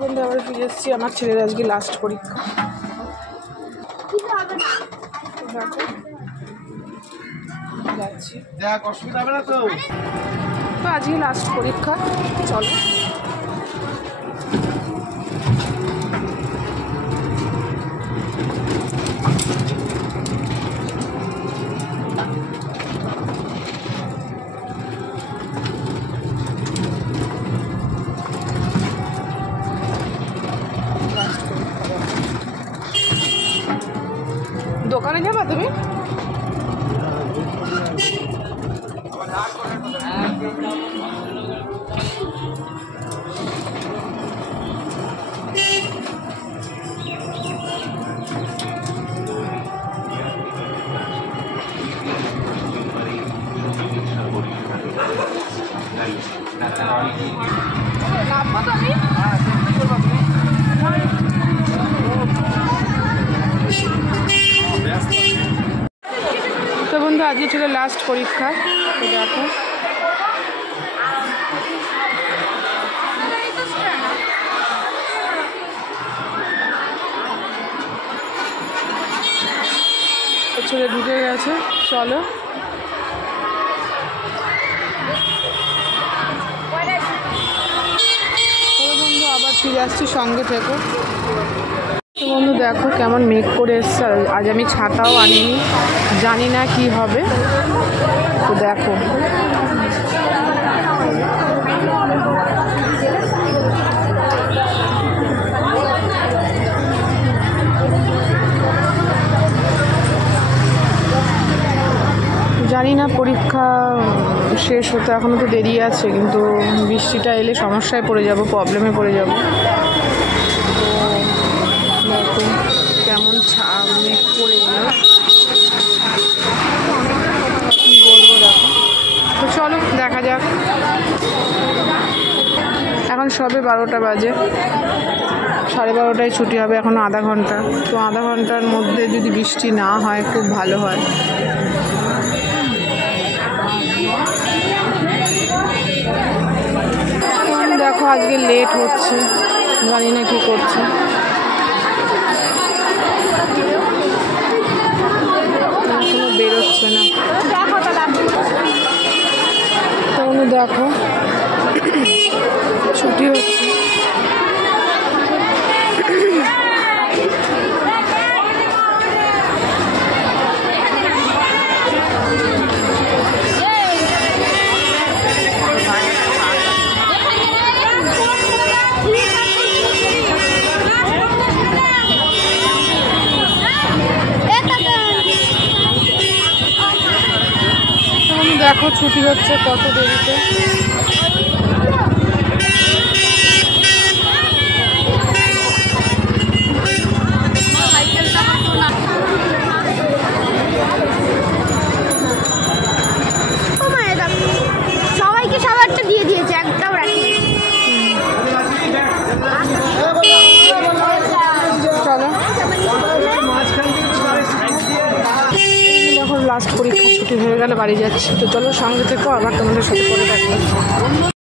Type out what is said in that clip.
বন্ধু আবার ফিরে এসেছি। আমার ছেলের আজকে লাস্ট পরীক্ষা। যাচ্ছি অসুবিধা হবে না তো আজকে লাস্ট পরীক্ষা। চলো দোকানে যাবা তুমি? নামবো তো আমি? তো বন্ধু আজকে ছিল লাস্ট পরীক্ষা। দেখো ছেলে ঢুকে গেছে। চলো বন্ধু আবার ফিরে আসছি, সঙ্গে থেকো। তো বন্ধু দেখো কেমন মেঘ করে এসছে। আজ আমি ছাতাও আনিনি, জানি না কি হবে। তো দেখো জানি না পরীক্ষা শেষ হতে এখনও তো দেরি আছে, কিন্তু বৃষ্টিটা এলে সমস্যায় পড়ে যাব, প্রবলেমে পড়ে যাব। তো দেখো কেমন মেঘ পড়ে এলো, কী বলবো। দেখো তো চলো দেখা যাক। এখন সবে 12টা বাজে, 12:30টায় ছুটি হবে, এখনও আধা ঘন্টা। তো আধা ঘন্টার মধ্যে যদি বৃষ্টি না হয় খুব ভালো হয়। দেখো আজকে লেট হচ্ছে, জানি না কি করছে। এখনো বেরোচ্ছে না। তো দেখো ছুটি হচ্ছে। দেখো ছুটি হচ্ছে কত দেরিতে। সবাইকে সবারটা দিয়ে দিয়েছে, একটাও রাখি। চলো এখন লাস্ট পরীক্ষা ছুটি হয়ে গেলে বাড়ি যাচ্ছি। তো চলো সঙ্গে থেকো, আবার তোমাদের সাথে পরে দেখা।